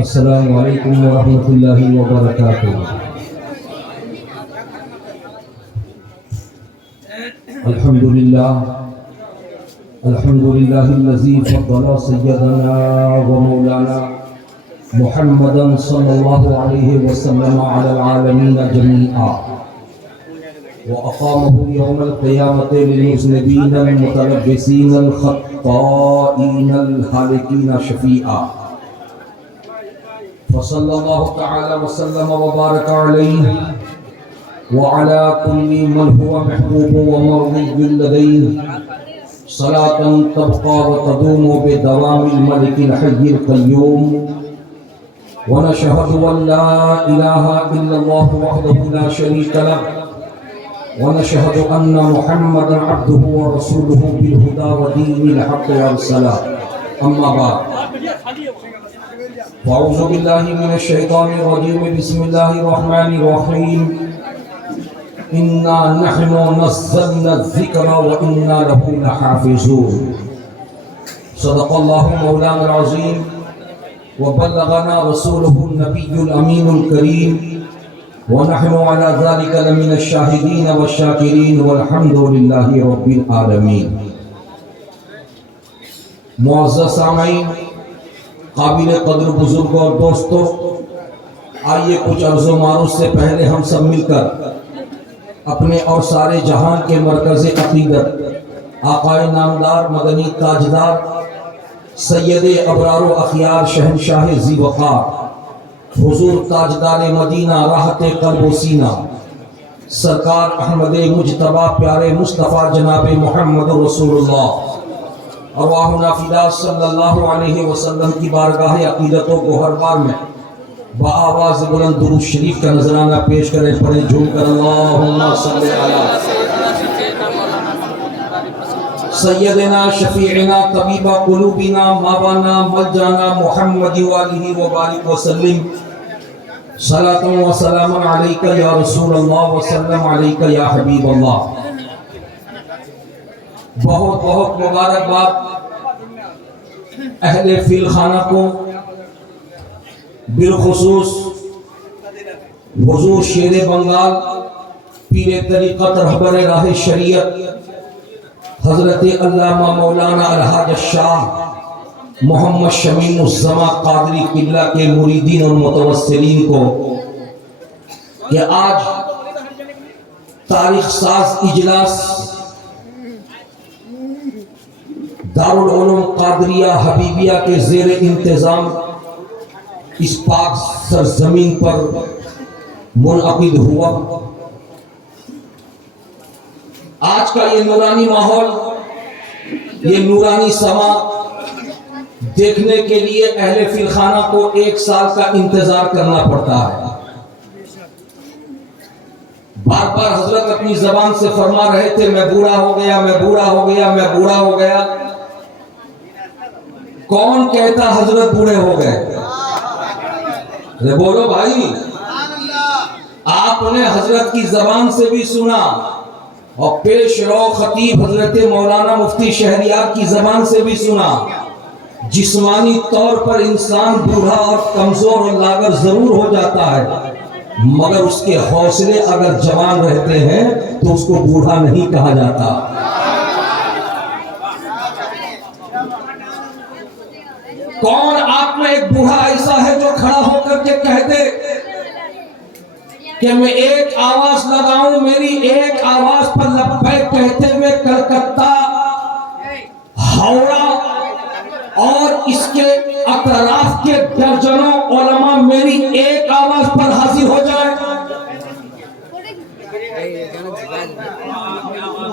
السلام علیکم ورحمۃ اللہ وبرکاتہ۔ الحمد للہ الذی فضل سیدنا و مولانا محمدا صلی اللہ علیہ وسلم علی العالمین جمیعا وأقامه يوم القيامة للمذنبين المتلبسين الخطائين الهالكين شفيعا، فصلى الله تعالى وسلم وبارك عليه وعلى كل من هو محبوب ومرضي لديه صلاة تبقى وتدوم بدوام الملك الحي القيوم، ونشهد أن لا إله إلا الله وحده لا شريك له، ونشهد أن محمدا عبده ورسوله بالهدى ودين الحق والسلام، أما بعد، فأعوذ بالله من الشيطان الرجيم، بسم الله الرحمن الرحيم، إنا نحن نزلنا الذكر وإنا له لحافظون، صدق الله مولانا العظيم وبلغنا رسوله النبي الأمين الكريم، ونحن على ذلك لمن الشاهدين والشاكرين والحمد لله رب العالمين۔ معزز سامعین، قابل قدر بزرگوں اور دوستوں، آئیے کچھ عرض و معروض سے پہلے ہم سب مل کر اپنے اور سارے جہان کے مرکز عقیدت آقائے نامدار مدنی تاجدار سید ابرار و اخیار شہنشاہ ذی وقار حضور تاجدار مدینہ راحت قلب و سینہ سرکار احمد مجتبی پیارے مصطفیٰ جناب محمد رسول اللہ ارواحنا فدا صلی اللہ علیہ وسلم کی بارگاہ عقیدت و گوہربار میں بآواز بلند درود شریف کا نذرانہ پیش کریں، پڑھیں جھوم کر اللہم صلی علی سیدنا شفیعنا طبیب قلوبنا مابانا ملجانا محمد والہ وبارک وسلم، صلاۃ و سلام علیک یا رسول اللہ وسلم علیک یا حبیب اللہ۔ بہت بہت مبارکباد اہل فیل خانہ کو، بالخصوص حضور شیر بنگال پیر طریقت رہبر راہ شریعت حضرت علامہ مولانا الحاج الشاہ محمد شمیم الزما قادری قبلہ کے مریدین اور متوسلین کو کہ آج تاریخ ساز اجلاس دارالعلوم قادریہ حبیبیہ کے زیر انتظام اس پاک سرزمین پر منعقد ہوا۔ آج کا یہ نورانی ماحول، یہ نورانی سما دیکھنے کے لیے اہل فیل خانہ کو ایک سال کا انتظار کرنا پڑتا ہے۔ بار بار حضرت اپنی زبان سے فرما رہے تھے میں بوڑھا ہو گیا، میں بوڑھا ہو گیا، میں بوڑھا ہو گیا۔ کون کہتا حضرت بوڑھے ہو گئے؟ بولو بھائی، آپ نے حضرت کی زبان سے بھی سنا اور پیش رو خطیب حضرت مولانا مفتی شہریار کی زبان سے بھی سنا، جسمانی طور پر انسان بوڑھا اور کمزور اور لاغر ضرور ہو جاتا ہے، مگر اس کے حوصلے اگر جوان رہتے ہیں تو اس کو بوڑھا نہیں کہا جاتا۔ کون آپ میں ایک بوڑھا ایسا ہے جو کھڑا ہو کر کے کہہ دے کہ میں ایک آواز لگاؤں، میری ایک آواز پر لبیک کہتے ہوئے کلکتہ، ہاوڑہ اور اس کے اطراف کے درجنوں علماء میری ایک آواز پر حاضر ہو جائے؟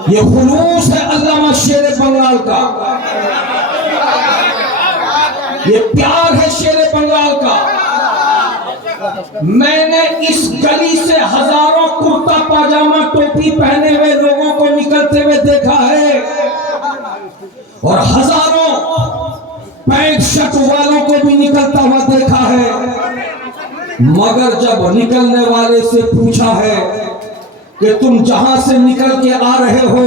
یہ خلوص ہے علامہ شیر بنگال کا، یہ پیار ہے شیر بنگال کا۔ میں نے اس گلی سے ہزاروں کرتا پاجامہ ٹوپی پہنے ہوئے لوگوں کو نکلتے ہوئے دیکھا ہے اور ہزاروں پینٹ شرٹ والوں کو بھی نکلتا ہوا دیکھا ہے، مگر جب نکلنے والے سے پوچھا ہے کہ تم جہاں سے نکل کے آ رہے ہو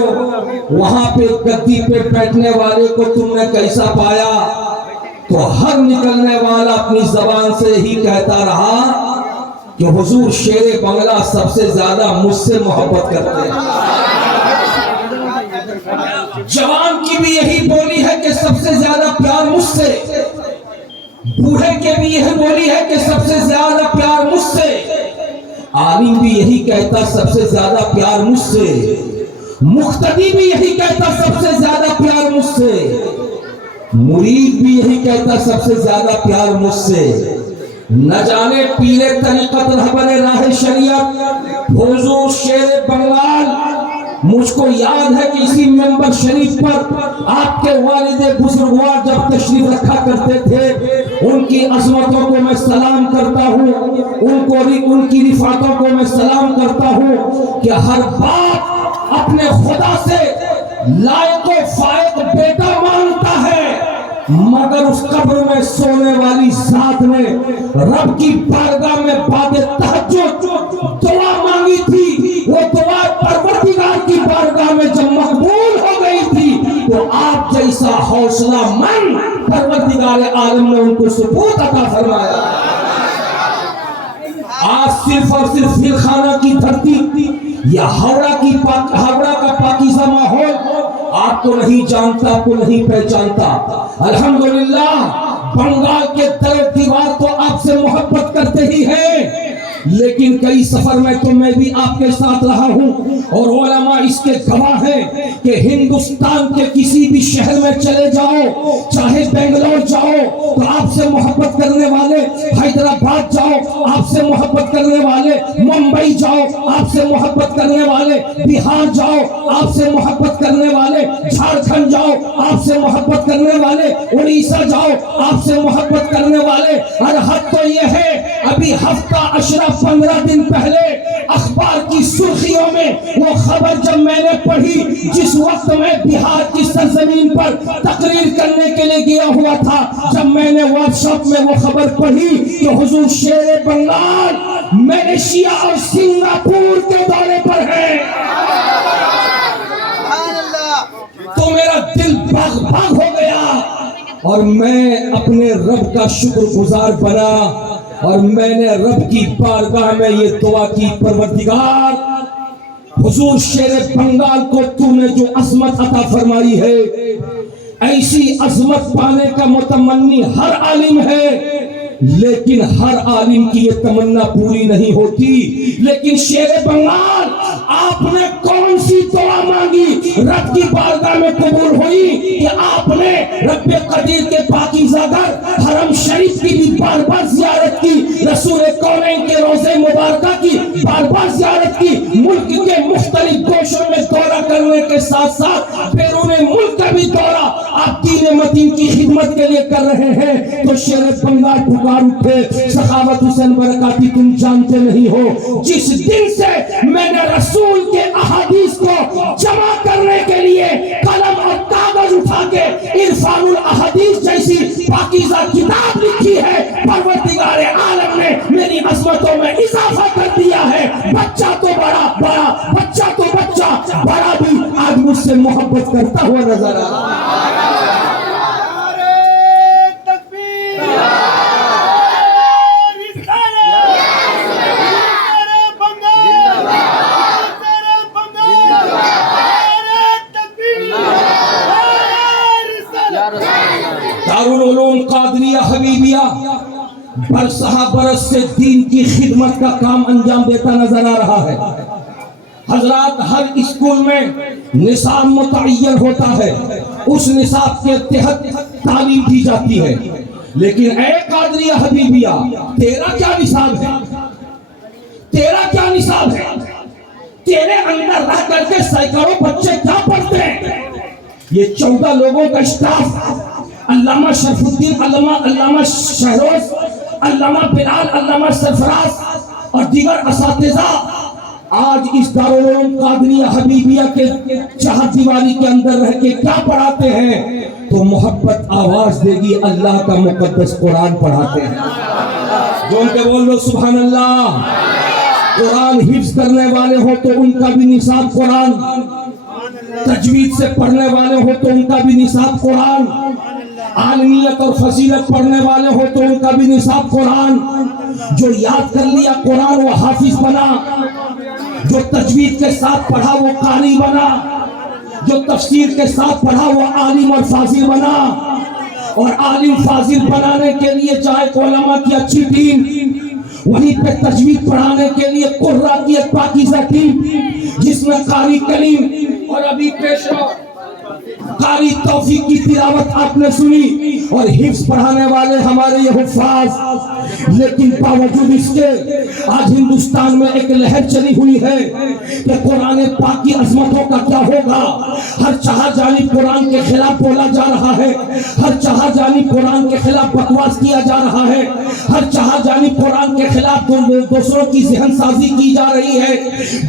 وہاں پہ گدی پہ بیٹھنے والے کو تم نے کیسا پایا، تو ہر نکلنے والا اپنی زبان سے ہی کہتا رہا کہ حضور شیر بنگلہ سب سے زیادہ مجھ سے محبت کرتے ہیں۔ جوان کی بھی یہی بولی ہے کہ سب سے زیادہ پیار مجھ سے، بوڑھے کے بھی یہی بولی ہے کہ سب سے زیادہ پیار مجھ سے، عالم بھی یہی کہتا سب سے زیادہ پیار مجھ سے، مقتدی بھی یہی کہتا سب سے زیادہ پیار مجھ سے، مرید بھی یہی کہتا سب سے زیادہ پیار مجھ سے۔ نہ جانے پیرے طریقت رہبر راہ شریعت حضور شیر بنگال، مجھ کو یاد ہے کہ اسی منبر شریف پر آپ کے والد بزرگوار جب تشریف رکھا کرتے تھے، ان کی عظمتوں کو میں سلام کرتا ہوں، ان کی رفعتوں کو میں سلام کرتا ہوں کہ ہر باپ اپنے خدا سے لائق و فائق بیٹا مانگتا ہے، مگر اس قبر میں سونے والی ذات نے رب کی بارگاہ میں بعد تہجد دعا مانگی تھی، وہ دعا پروردگار کی بارگاہ میں جب مقبول ہو گئی تھی تو آپ جیسا حوصلہ مند پروردگار عالم نے ان کو ثبوت عطا فرمایا۔ آج صرف اور صرف فیلخانہ کی دھرتی یا ہاوڑہ کا پاکیزہ ماحول آپ کو نہیں جانتا، آپ کو نہیں پہچانتا۔ الحمدللہ بنگال کے در دیوار تو آپ سے محبت کرتے ہی ہیں، لیکن کئی سفر میں تو میں بھی آپ کے ساتھ رہا ہوں، اور علماء اس کے گواہ ہیں کہ ہندوستان کے کسی بھی شہر میں چلے جاؤ، چاہے بنگلور جاؤ تو آپ سے محبت کرنے والے، حیدرآباد جاؤ آپ سے محبت کرنے والے، ممبئی جاؤ آپ سے محبت کرنے والے، بہار جاؤ آپ سے محبت کرنے والے، جھارکھنڈ جاؤ آپ سے محبت کرنے والے، اڑیسہ جاؤ آپ سے محبت کرنے والے۔ اور حد تو یہ ہے ابھی ہفتہ اشرا 15 دن پہلے اخبار کی سرخیوں میں وہ خبر جب میں نے پڑھی، جس وقت میں بہار کی سرزمین پر تقریر کرنے کے لیے گیا ہوا تھا، جب میں نے واٹس ایپ میں وہ خبر پڑھی کہ حضور شیر بنگال ملیشیا اور سنگاپور کے دورے پر ہے، تو میرا دل باغ باغ ہو گیا، اور میں اپنے رب کا شکر گزار بنا، اور میں نے رب کی بارگاہ میں یہ دعا کی، پروردگار حضور شیر بنگال کو تو نے جو عظمت عطا فرمائی ہے، ایسی عظمت پانے کا متمنی ہر عالم ہے، لیکن ہر عالم کی یہ تمنا پوری نہیں ہوتی۔ لیکن شیر بنگال آپ نے کون سی دعا مانگی رب کی بارگاہ میں قبول ہوئی کہ آپ نے رب قدیر کے پاکیزہ گھر حرم شریف کی بھی بار بار زیارت کی، رسول کونین کے روضے مبارکہ کی بار بار زیارت کی، ملک کے مختلف گوشوں میں دورہ کرنے کے ساتھ ساتھ بیرون ملک کا بھی دورہ آپ دین متین کی خدمت کے لیے کر رہے ہیں، تو شیر بنگال پکار اٹھے، سخاوت حسین برکاتی تم جانتے نہیں ہو، جس دن سے میں نے رسول کے احادیث کو جمع کرنے کے لیے قلم اور کاغذ اٹھا کے عرفان الاحادیث جیسی پاکیزہ کتاب لکھی ہے، پروردگار عالم نے میری عظمتوں میں اضافہ کر دیا ہے، بچہ تو بڑا بڑا، بچہ تو بچہ بڑا بھی آج مجھ سے محبت کرتا ہوا نظر آ رہا ہے۔ دارالعلوم قادریہ حبیبیہ برسہ برس سے دین کی خدمت کا کام انجام دیتا نظر آ رہا ہے۔ حضرات ہر اسکول میں نصاب متعین ہوتا ہے، اس نصاب کے تحت تعلیم دی جاتی ہے، لیکن اے قادریہ حبیبیہ تیرا کیا نصاب ہے؟ تیرا کیا نصاب ہے؟ تیرے اندر رہ کر کے سینکڑوں بچے کیا پڑھتے ہیں؟ یہ 14 لوگوں کا اسٹاف، علامہ شرف الدین، علامہ شہروز، علامہ بلال، علامہ سرفراز اور دیگر اساتذہ آج اس دارالعلوم قادریہ حبیبیہ کے چہار دیواری کے اندر رہ کے کیا پڑھاتے ہیں؟ تو محبت آواز دے گی، اللہ کا مقدس قرآن پڑھاتے ہیں۔ جو ان کے بول لو سبحان اللہ۔ قرآن حفظ کرنے والے ہو تو ان کا بھی نصاب قرآن، تجوید سے پڑھنے والے ہو تو ان کا بھی نصاب قرآن، عالمیت اور فضیلت پڑھنے والے ہو تو ان کا بھی نصاب قرآن. جو یاد کر لیا قرآن وہ حافظ بنا, جو تجوید کے ساتھ پڑھا وہ قاری بنا, جو تفسیر کے ساتھ پڑھا وہ عالم اور فاضل بنا. اور عالم فاضل بنانے کے لیے چاہے علماء کی اچھی ٹیم, وہیں پہ تجوید پڑھانے کے لیے قرآ کی ایک پاکیزہ ٹیم جس میں قاری کلیم اور ابھی پیشوا قاری توفیق کی تلاوت آپ نے سنی, اور حفظ پڑھانے والے ہمارے یہ حفاظ. لیکن باوجود اس کے آج ہندوستان میں ایک لہر چلی ہوئی ہے کہ قرآن پاک کی عظمتوں کا کیا ہوگا. ہر چہا جانب قرآن کے خلاف بولا جا رہا ہے, ہر چہا جانب قرآن کے خلاف بکواس کیا جا رہا ہے, ہر چہا جانب قرآن کے خلاف دوسروں کی ذہن سازی کی جا رہی ہے.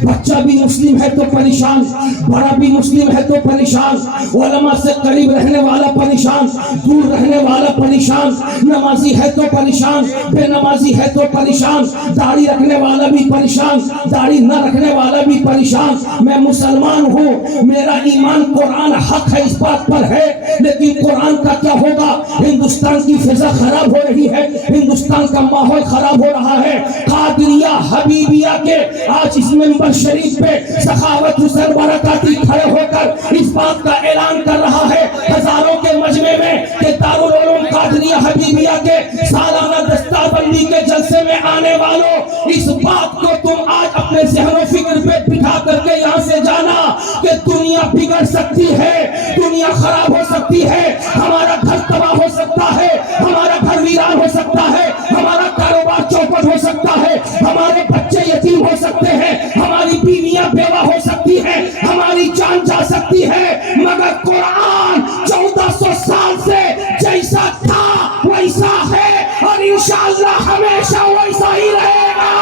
بچہ بھی مسلم ہے تو پریشان, بڑا بھی مسلم ہے تو پریشان, علماء سے قریب رہنے والا پریشان, دور رہنے والا پریشان, نمازی ہے تو پریشان, بے نمازی ہے تو پریشان, داڑھی رکھنے والا بھی پریشان, داڑھی نہ رکھنے والا بھی پریشان. میں مسلمان ہوں, میرا ایمان قرآن حق ہے, اس بات پر ہے, لیکن قرآن کا کیا ہوگا. ہندوستان کی فضا خراب ہو رہی ہے, ہندوستان کا ماحول خراب ہو رہا ہے. قادریہ حبیبیہ کے آج اس منبر شریف پہ سخاوت حسین برکاتی کھڑے ہو کر اس بات کا اعلان کر رہا ہے ہزاروں کے مجمع میں کہ دارالعلوم قادریہ حبیبیہ کے سالانہ دستار بندی کے جلسے میں آنے والوں, اس بات کو تم آج اپنے ذہن و فکر پہ بٹھا کر کے یہاں سے جانا کہ دنیا بگڑ سکتی ہے, دنیا خراب ہو سکتی ہے, ہمارا گھر تباہ ہو سکتا ہے, ہمارا گھر ویران ہو سکتا ہے, ہمارا کاروبار چوپٹ ہو سکتا ہے, ہمارے بچے یتیم ہو سکتے ہیں, ہماری بیویاں بیوہ ہو سکتی ہیں, ہماری جان جا سکتی ہے, مگر قرآن 1400 سال سے جیسا تھا ویسا ہے اور انشاءاللہ ہمیشہ ویسا ہی رہے گا.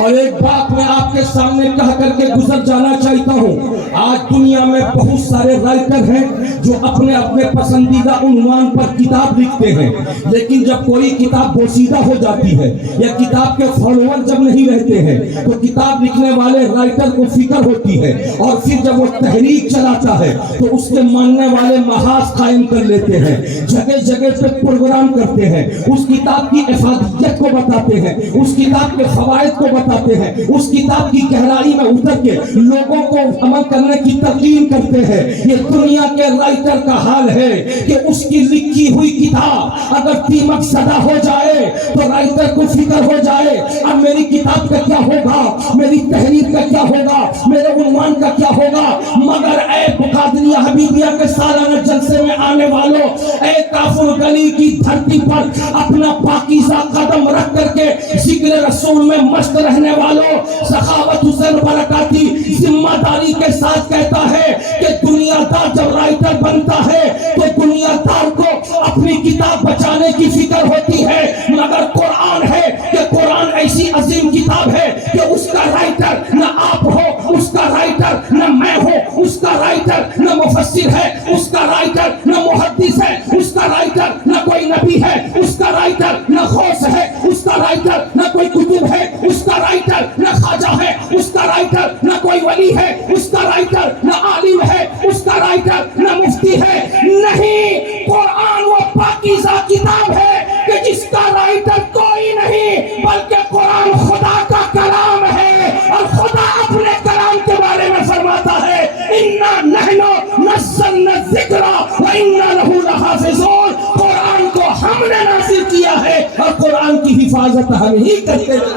اور ایک بات میں آپ کے سامنے کہہ کر کے گزر جانا چاہتا ہوں, آج دنیا میں بہت سارے رائٹر ہیں جو اپنے اپنے پسندیدہ عنوان پر کتاب لکھتے ہیں, لیکن جب کوئی کتاب بوسیدہ ہو جاتی ہے یا کتاب کے فالوور جب نہیں رہتے ہیں تو کتاب لکھنے والے رائٹر کو فکر ہوتی ہے, اور پھر جب وہ تحریک چلاتا ہے تو اس کے ماننے والے محاذ قائم کر لیتے ہیں, جگہ جگہ پہ پروگرام کرتے ہیں, اس کتاب کی افادیت کو بتاتے ہیں, اس کتاب کے فوائد کو بتاتے ہیں, اس کتاب کی گہرائی میں اتر کے لوگوں کو عمل کرنے کی تلقین کرتے ہیں. یہ دنیا کے رائٹر کا حال ہے کہ اس کی لکھی ہوئی کتاب اگر دیمک زدہ ہو جائے تو رائٹر کو فکر ہو جائے اب میری کتاب کا کیا ہوگا, میری تحریر کا کیا ہوگا, میرے عنوان کا کیا ہوگا. مگر اے قادریہ حبیبیہ کے سالانہ جلسے میں آنے والوں, اے کافر گلی کی دھرتی پر اپنا پاکیزہ قدم رکھ کر کے ذکر رسول میں مست رہنے والوں, سخاوت حسین برکاتی ذمہ داری کے ساتھ کہتا ہے کہ دنیا دار جب رائٹر بنتا ہے تو دنیا دار کو اپنی کتاب بچانے کی فکر ہوتی ہے, مگر قرآن ہے کہ قرآن ایسی عظیم کتاب ہے کہ اس کا رائٹر نہ آپ ہو, اس کا رائٹر نہ میں ہوں, اس کا رائٹر نہ مفسر ہے, اس کا رائٹر نہ محدث ہے, اس کا رائٹر نہ کوئی نبی ہے, اس کا رائٹر نہ غوث ہے, اس کا رائٹر نہ کوئی کتب ہے, اس کا رائٹر نہ خواجہ ہے, اس کا رائٹر نہ کوئی ولی ہے, اس کا رائٹر نہ عالم ہے, اس کا رائٹر نہ مفتی ہے. نہیں, قرآن وہ پاکیزہ کتاب ہے کہ جس کا رائٹر کوئی نہیں بلکہ قرآن خدا کا کلام ہے, اور خدا اپنے کلام کے بارے میں فرماتا ہے اِنَّا نَحْنُ نَزَّلْنَا الذِّكْرَ وَإِنَّا لَهُ لَحَافِظُونَ. قرآن کو ہم نے نازل کیا ہے اور قرآن کی حفاظت ہم ہی کرتے ہیں.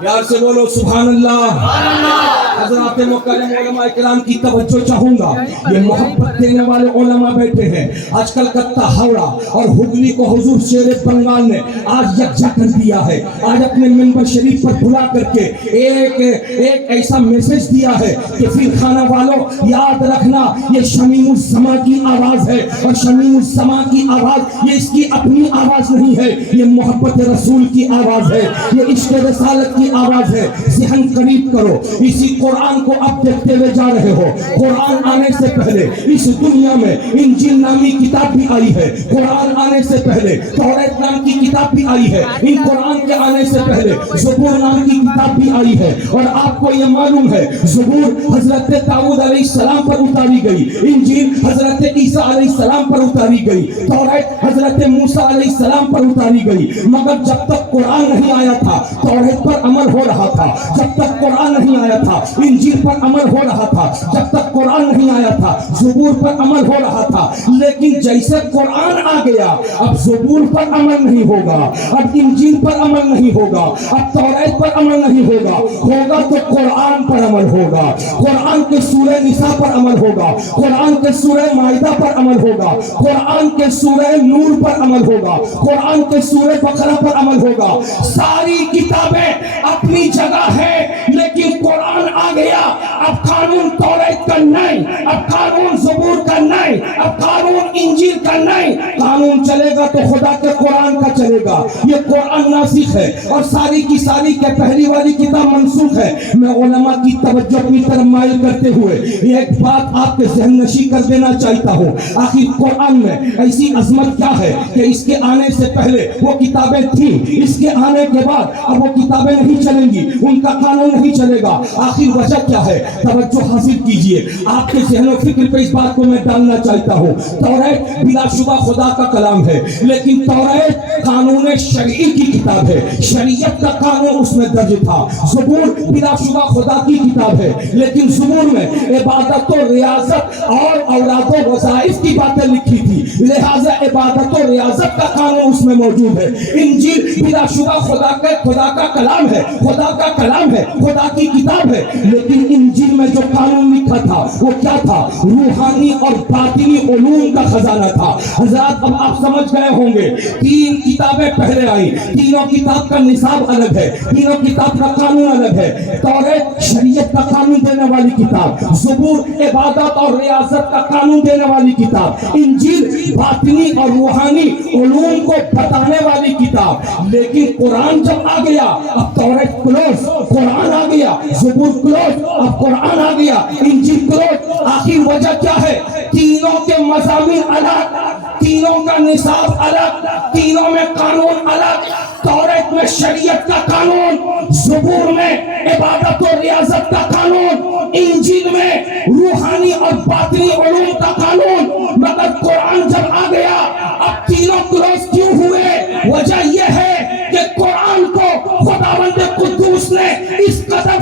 پیار سے بولو سبحان اللہ. حضرات مکرم علماء کرام کی توجہ چاہوں گا. یہ محبت دینے والے علماء بیٹھے ہیں. آج کلکتہ ہاوڑا اور ہگلی کو حضور شیر بنگال نے آج یکجا کر دیا ہے. آج اپنے منبر شریف پر بلا کر کے ایک ایسا میسج دیا ہے کہ پھر خانہ والوں یاد رکھنا یہ شمیم الزمان کی آواز ہے, اور شمیم الزمان کی آواز یہ اس کی اپنی آواز نہیں ہے, یہ محبت رسول کی آواز ہے, یہ عشق رسالت کی آواز ہے. ذہن قریب کرو, اسی قرآن کو اب دیکھتے ہوئے جا رہے ہو. قرآن آنے سے پہلے اس دنیا میں انجیل نامی کتاب بھی آئی ہے. قرآن آنے سے پہلے توریت نام کی کتاب بھی آئی ہے. ان قرآن کے آنے سے پہلے زبور نام کی کتاب بھی آئی ہے. اور آپ کو یہ معلوم ہے زبور حضرت داؤد علیہ السلام پر اتاری گئی, انجیل حضرت عیسیٰ علیہ السلام پر اتاری گئی, توریت حضرت موسیٰ علیہ السلام پر اتاری گئی. مگر جب تک قرآن نہیں آیا تھا توریت پر عمل ہو رہا تھا. جب تک قرآن نہیں آیا تھا انجیل پر عمل ہو رہا تھا. جب تک قرآن نہیں آیا تھا زبور پر عمل ہو رہا تھا. لیکن جیسے قرآن آ گیا اب زبور پر عمل نہیں ہوگا, اب انجیل پر عمل نہیں ہوگا, اب توریت پر عمل نہیں ہوگا. ہوگا تو قرآن پر عمل ہوگا. قرآن کے سورہ نساء پر عمل ہوگا, قرآن کے سورہ مائدہ پر عمل ہوگا, قرآن کے سورہ نور پر عمل ہوگا, قرآن کے سورہ بقرہ پر عمل ہوگا. ساری کتابیں اپنی جگہ ہے لیکن قرآن آ گیا. اب قانون توریت کا نہیں, اب قانون زبور کا نہیں, اب قانون انجیل کا نہیں. قانون چلے گا تو خدا کے قرآن کا چلے گا. یہ قرآن ناسخ ہے اور ساری کی ساری کے پہلی والی کتاب منسوخ ہے. میں علماء کی توجہ اپنی طرف مائل کرتے ہوئے ایک بات آپ کے ذہن نشی کر دینا چاہتا ہوں. آخر قرآن میں ایسی عظمت کیا ہے کہ اس کے آنے سے پہلے وہ کتابیں تھیں, اس کے آنے کے بعد اب وہ کتابیں نہیں چلیں گی, ان کا قانون نہیں چلے گا. آخر وجہ کیا ہے؟ توجہ حاصل کیجئے. آپ کے ذہن و فکر پہ اس بات کو میں ڈالنا چاہتا ہوں. توریت بلا شبہ خدا کا کلام ہے, لیکن توریت قانون شرعی کی کتاب ہے, شریعت کا قانون اس میں درج تھا. زبور بلا شبہ خدا کی کتاب ہے, لیکن زبور میں عبادت و ریاضت اور اولاد و وظائف کی باتیں لکھی تھی, لہذا عبادت و ریاضت کا قانون اس میں موجود ہے. انجیل بلا شبہ خدا کا کلام ہے, خدا کا کلام ہے, خدا کی کتاب ہے, لیکن انجیل میں جو قانون لکھا تھا وہ کیا تھا؟ روحانی اور باطنی علوم کا خزانہ تھا. حضرات اب آپ سمجھ گئے ہوں گے, تین کتابیں پہلے آئی, تینوں کتاب کا نصاب الگ ہے, تینوں کتاب کا قانون الگ ہے. توریت شریعت کا قانون دینے والی کتاب, زبور عبادت اور ریاضت کا قانون دینے والی کتاب, انجیل باطنی اور روحانی علوم کو بتانے والی کتاب. لیکن قرآن جب آ گیا اب توریت کلوز, قرآن آ گیا, زبور کلوز, اب قرآن آ گیا, انجیل کلوز. آخر وجہ کیا ہے؟ تینوں کے مضامین الگ, تینوں کا نصاب الگ, تینوں میں قانون الگ. توریت میں شریعت کا قانون, زبور میں عبادت و ریاضت کا قانون, انجیل میں روحانی اور باطنی علوم کا قانون. مگر قرآن جب آ گیا اب تینوں کلوز کیوں ہوئے؟ وجہ یہ ہے کہ قرآن کو خداوند قدوس نے اس قدر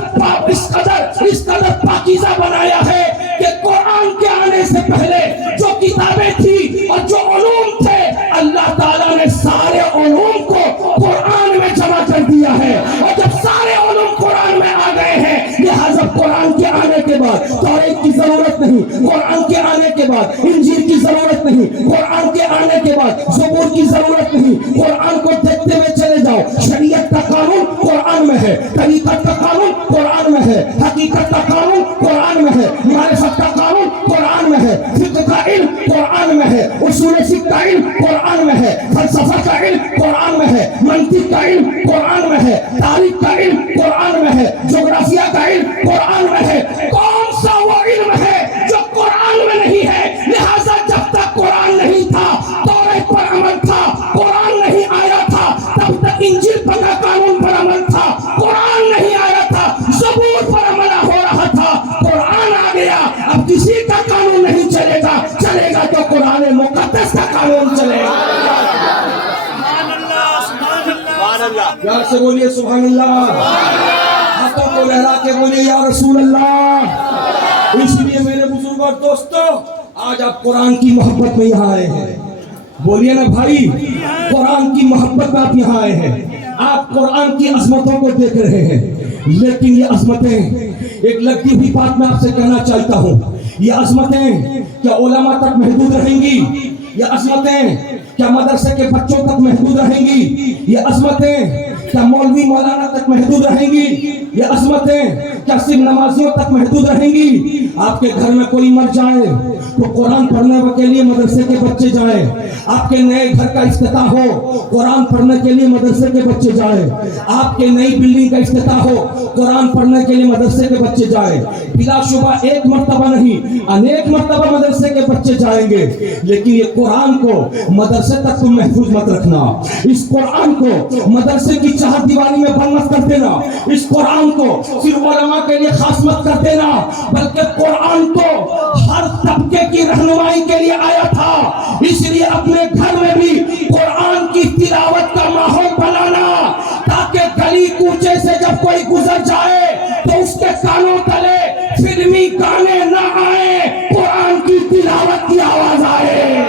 پاکیزہ بنایا ہے کہ قرآن کے آنے سے پہلے جو کتابیں تھی اور جو علوم تھے اللہ تعالیٰ نے سارے علوم کو قرآن میں جمع کر دیا ہے. اور جب سارے علوم قرآن میں آ گئے ہیں لہذا قرآن کے آنے کے بعد توریت کی ضرورت نہیں, قرآن کے آنے کے بعد انجیل کی ضرورت نہیں, قرآن کے آنے کے بعد زبور کی ضرورت نہیں. قرآن کو دیکھتے ہوئے چلے جاؤ, شریعت کا قانون قرآن میں ہے, طریقت کا قانون قرآن میں ہے, حقیقت کا قانون قرآن میں ہے, معرفت کا قانون قرآن میں ہے, فقہ کا علم قرآن میں ہے, اصول فقہ کا علم قرآن میں ہے, فلسفہ کا علم قرآن میں ہے, منطق کا علم قرآن میں ہے, تاریخ کا علم قرآن میں ہے, جغرافیہ کا علم قرآن میں ہے. کون سا وہ علم ہے جو قرآن میں نہیں ہے؟ لہذا جب تک قرآن نہیں تھا توریت پر عمل تھا, قرآن نہیں آیا تھا تب تک انجیل پر قانون پر عمل تھا, قرآن نہیں آیا تھا زبور پر عمل ہو رہا تھا. قرآن آ گیا اب کسی کا قانون نہیں چلے گا, چلے گا تو قرآن مقدس کا قانون چلے گا. پیار سے بولیے سبحان اللہ, ہاتھوں کو لہرا کے بولیے یا رسول اللہ. اس لیے میرے بزرگ اور دوستو آج آپ قرآن کی محبت میں یہاں آئے ہیں. بولیے نا بھائی, قرآن کی محبت میں آپ یہاں آئے ہیں, آپ قرآن کی عظمتوں کو دیکھ رہے ہیں, لیکن یہ عظمتیں ایک لگتی ہوئی بات میں آپ سے کہنا چاہتا ہوں، یہ عظمتیں کیا علماء تک محدود رہیں گی؟ یہ عظمتیں کیا مدرسے کے بچوں تک محدود رہیں گی؟ یہ عظمتیں کیا مولوی مولانا تک محدود رہیں گی؟ یہ عظمتیں کیا صرف نمازیوں تک محدود رہیں گی؟ آپ کے گھر میں کوئی مر جائے تو قرآن پڑھنے کے لیے مدرسے کے بچے جائیں، آپ کے نئے گھر کا افتتاح ہو قرآن پڑھنے کے لیے مدرسے کے بچے جائیں، آپ کے نئی بلڈنگ کا افتتاح ہو قرآن پڑھنے کے لیے مدرسے کے بچے جائیں، بلا شبہ ایک مرتبہ نہیں انیک مرتبہ مدرسے کے بچے جائیں گے، لیکن یہ قرآن کو مدرسے تک تم محفوظ مت رکھنا، اس قرآن کو مدرسے کی چہار دیواری میں بند مت کر دینا، اس قرآن کو صرف علماء کے لیے خاص مت کر دینا، بلکہ قرآن تو ہر طبقے کی رہنمائی کے لیے آیا تھا، اس لیے اپنے گھر میں بھی قرآن کی تلاوت کا ماحول بنانا، تاکہ گلی کوچے سے جب کوئی گزر جائے تو اس کے کانوں تلے فلمی گانے نہ آئے، قرآن کی تلاوت کی آواز آئے۔